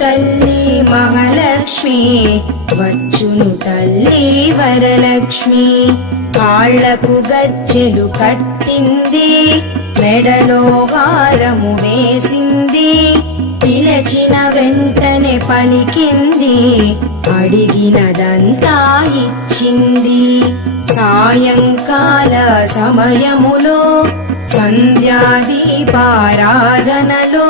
తల్లి మహాలక్ష్మి వచ్చును తల్లి వరలక్ష్మి కాళ్లకు గజ్జెలు కట్టింది మెడలో హారము వేసింది పిలచిన వెంటనే పలికింది అడిగినదంతా ఇచ్చింది సాయంకాల సమయములో సంధ్యాదీపారాధనలో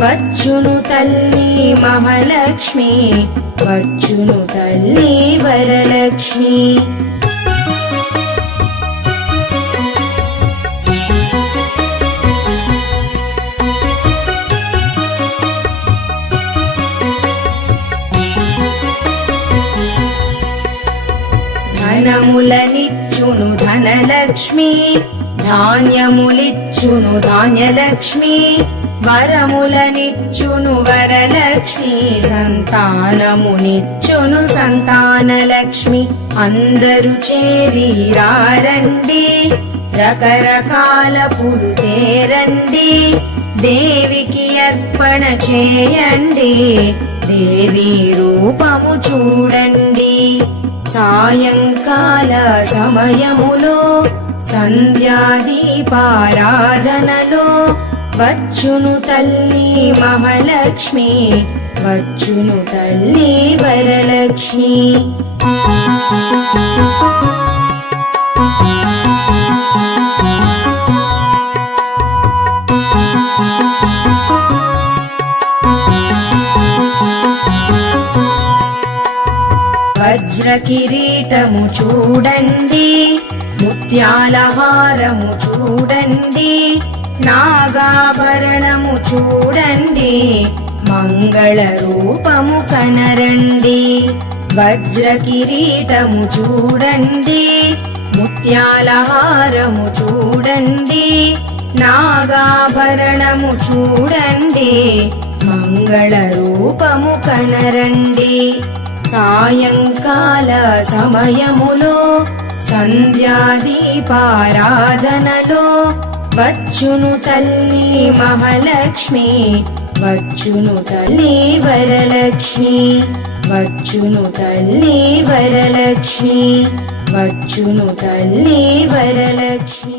వచ్చును తల్లి మహాలక్ష్మి వచ్చును తల్లి వరలక్ష్మి ధనములనిచ్చును ధనలక్ష్మి ధాన్యములిచ్చును ధాన్యలక్ష్మి వరములనిచ్చును వరలక్ష్మి సంతానమునిచ్చును సంతానలక్ష్మి అందరూ చేరి రారండి రకరకాల పూలు తేరండి దేవికి అర్పణ చేయండి దేవి రూపము చూడండి సాయంకాల సమయములో సంధ్యాదీపారాధనలో వచ్చును తల్లి మహాలక్ష్మి వచ్చును తల్లి వరలక్ష్మి వజ్ర కిరీటము చూడండి ముత్యాల హారము చూడండి నాగాభరణము చూడండి మంగళ రూపము కనరండి వజ్ర కిరీటము చూడండి ముత్యాల హారము చూడండి నాగాభరణము చూడండి మంగళ రూపము కనరండి సాయంకాల సమయములో సంధ్యాదీపారాధనలో వచ్చును తల్లి మహాలక్ష్మి వచ్చును తల్లి వరలక్ష్మి వచ్చును తల్లి వరలక్ష్మి వచ్చును తల్లి వరలక్ష్మి